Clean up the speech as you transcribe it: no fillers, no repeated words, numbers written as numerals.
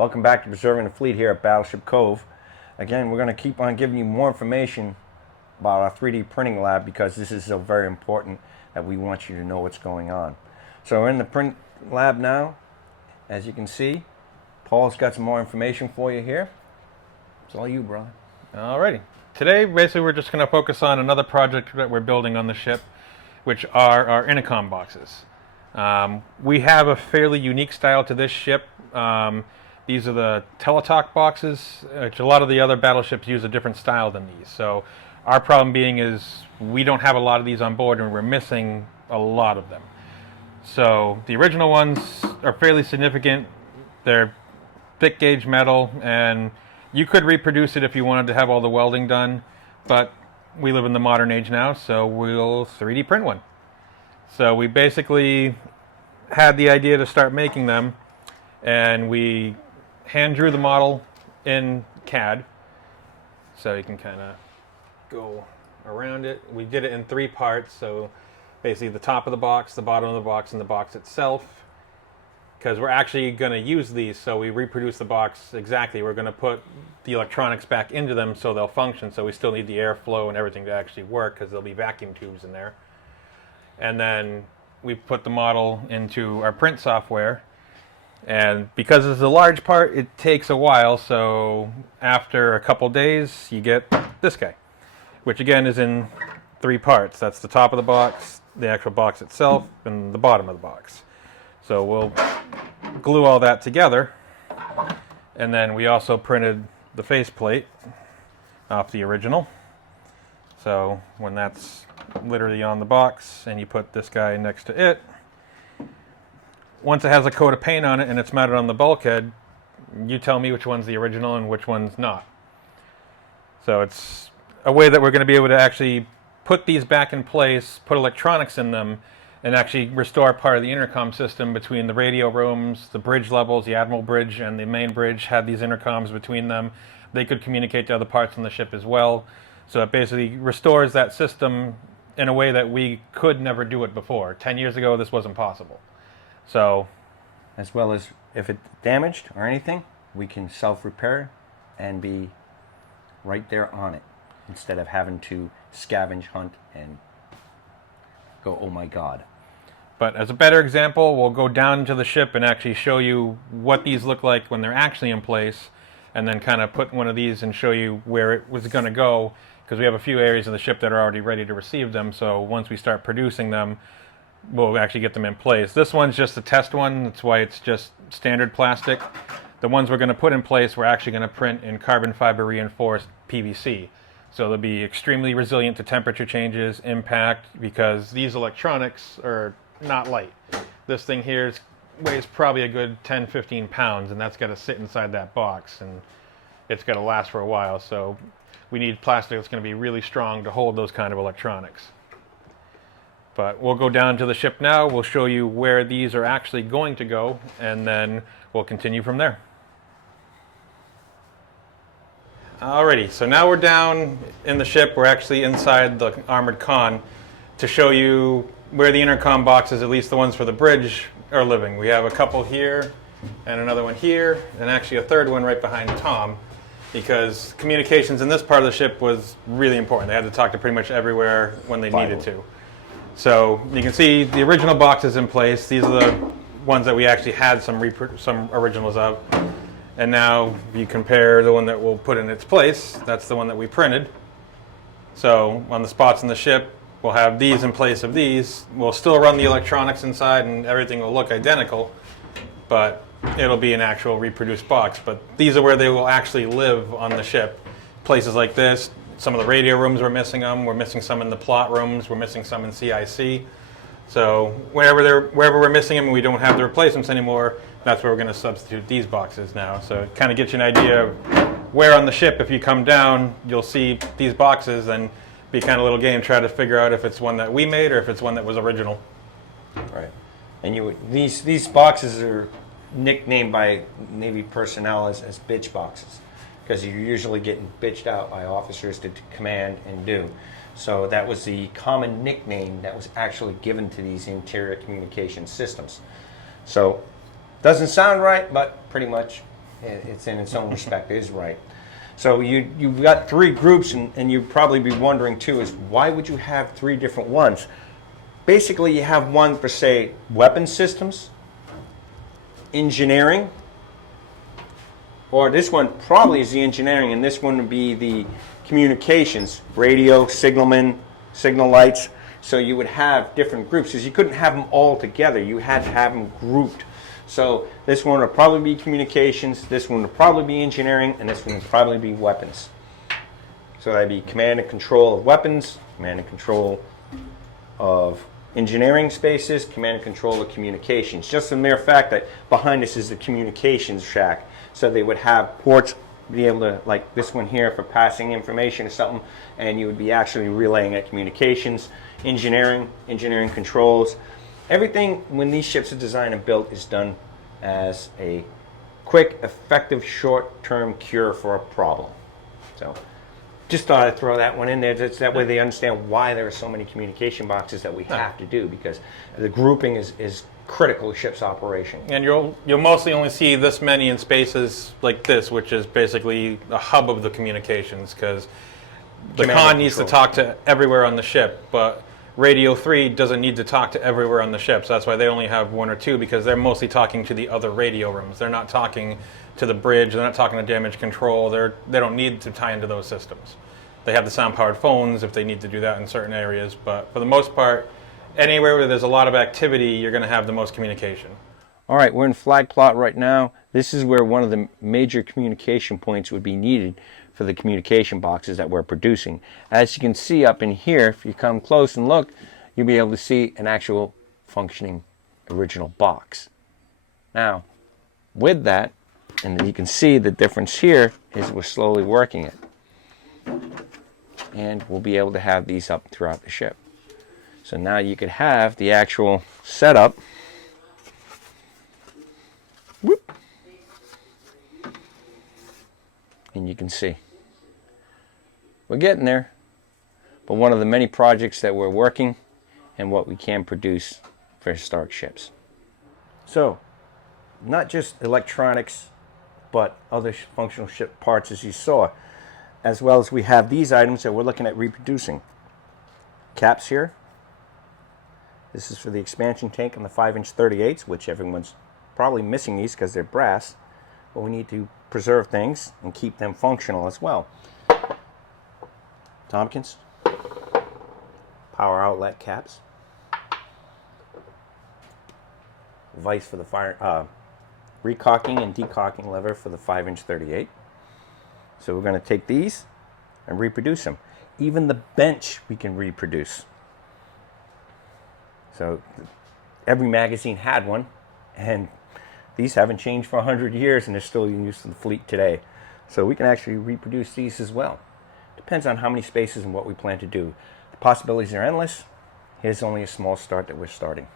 Welcome back to Preserving the Fleet here at Battleship Cove. Again, we're going to keep on giving you more information about our 3D printing lab because this is so very important that we want you to know what's going on. So we're in the print lab now. As you can see, Paul's got some more information for you here. It's all you, brother. Alrighty. Today, basically, we're just going to focus on another project that we're building on the ship, which are our intercom boxes. We have a fairly unique style to this ship. These are the teletalk boxes, which a lot of the other battleships use a different style than these. So our problem being is we don't have a lot of these on board and we're missing a lot of them. So the original ones are fairly significant. They're thick gauge metal and you could reproduce it if you wanted to have all the welding done, but we live in the modern age now, so we'll 3D print one. So we basically had the idea to start making them, and we hand drew the model in CAD, so you can kind of go around it. We did it in 3 parts, so basically the top of the box, the bottom of the box, and the box itself, because we're actually going to use these, so we reproduce the box exactly. We're going to put the electronics back into them so they'll function, so we still need the airflow and everything to actually work, because there'll be vacuum tubes in there. And then we put the model into our print software, and because it's a large part, it takes a while, so after a couple days you get this guy, which again is in 3 parts. That's the top of the box, the actual box itself, and the bottom of the box. So we'll glue all that together, and then we also printed the faceplate off the original. So when that's literally on the box and you put this guy next to it, once it has a coat of paint on it and it's mounted on the bulkhead, you tell me which one's the original and which one's not. So it's a way that we're going to be able to actually put these back in place, put electronics in them, and actually restore part of the intercom system between the radio rooms, the bridge levels. The Admiral Bridge and the main bridge had these intercoms between them. They could communicate to other parts on the ship as well. So it basically restores that system in a way that we could never do it before. 10 years ago, this wasn't possible. So, as well as if it's damaged or anything, we can self-repair and be right there on it instead of having to scavenge, hunt, and go, oh my God. But as a better example, we'll go down to the ship and actually show you what these look like when they're actually in place, and then kind of put one of these and show you where it was going to go, because we have a few areas of the ship that are already ready to receive them. So once we start producing them, we'll actually get them in place. This one's just a test one. That's why it's just standard plastic. The ones we're going to put in place, we're actually going to print in carbon fiber reinforced PVC. So they'll be extremely resilient to temperature changes, impact, because these electronics are not light. This thing here weighs probably a good 10-15 pounds, and that's got to sit inside that box, and it's got to last for a while. So we need plastic that's going to be really strong to hold those kind of electronics. But we'll go down to the ship now, we'll show you where these are actually going to go, and then we'll continue from there. Alrighty, so now we're down in the ship, we're actually inside the armored con to show you where the intercom boxes, at least the ones for the bridge, are living. We have a couple here, and another one here, and actually a third one right behind Tom, because communications in this part of the ship was really important. They had to talk to pretty much everywhere when they needed to. So you can see the original boxes in place. These are the ones that we actually had some originals of. And now if you compare the one that we'll put in its place, that's the one that we printed. So on the spots in the ship, we'll have these in place of these. We'll still run the electronics inside and everything will look identical, but it'll be an actual reproduced box. But these are where they will actually live on the ship. Places like this. Some of the radio rooms, we're missing them. We're missing some in the plot rooms. We're missing some in CIC. So wherever we're missing them and we don't have the replacements anymore, that's where we're going to substitute these boxes now. So it kind of gets you an idea of where on the ship, if you come down, you'll see these boxes, and be kind of a little game, try to figure out if it's one that we made or if it's one that was original. Right. And these boxes are nicknamed by Navy personnel as bitch boxes, because you're usually getting bitched out by officers to command and do. So that was the common nickname that was actually given to these interior communication systems. So doesn't sound right, but pretty much It's in its own respect is right. So you've got three groups, and you'd probably be wondering too, is why would you have three different ones? Basically, you have one for, say, weapon systems, engineering, or this one probably is the engineering, and this one would be the communications, radio, signalmen, signal lights. So you would have different groups, because you couldn't have them all together. You had to have them grouped. So this one would probably be communications, this one would probably be engineering, and this one would probably be weapons. So that'd be command and control of weapons, command and control of engineering spaces, command and control of communications. Just the mere fact that behind us is the communications shack. So they would have ports, be able to, like this one here for passing information or something, and you would be actually relaying at communications, engineering controls. Everything when these ships are designed and built is done as a quick, effective, short-term cure for a problem. So just thought I'd throw that one in there. That way they understand why there are so many communication boxes that we have to do, because the grouping is critical to ship's operation. And you'll mostly only see this many in spaces like this, which is basically the hub of the communications, because the con needs to talk to everywhere on the ship, but Radio 3 doesn't need to talk to everywhere on the ship, so that's why they only have one or two, because they're mostly talking to the other radio rooms. They're not talking to the bridge, they're not talking to damage control, they don't need to tie into those systems. They have the sound-powered phones if they need to do that in certain areas, but for the most part, anywhere where there's a lot of activity, you're going to have the most communication. All right, we're in flag plot right now. This is where one of the major communication points would be needed for the communication boxes that we're producing. As you can see up in here, if you come close and look, you'll be able to see an actual functioning original box. Now, with that, and you can see the difference here is we're slowly working it. And we'll be able to have these up throughout the ship. So now you could have the actual setup. Whoop. And you can see. We're getting there. But one of the many projects that we're working and what we can produce for historic ships. So, not just electronics, but other functional ship parts as you saw. As well as we have these items that we're looking at reproducing. Caps here. This is for the expansion tank on the 5-inch 38s, which everyone's probably missing these because they're brass. But we need to preserve things and keep them functional as well. Tompkins. Power outlet caps. Vise for the fire, recocking and decocking lever for the 5-inch 38. So we're going to take these and reproduce them. Even the bench we can reproduce. So every magazine had one, and these haven't changed for 100 years, and they're still in use in the fleet today. So we can actually reproduce these as well. Depends on how many spaces and what we plan to do. The possibilities are endless. Here's only a small start that we're starting.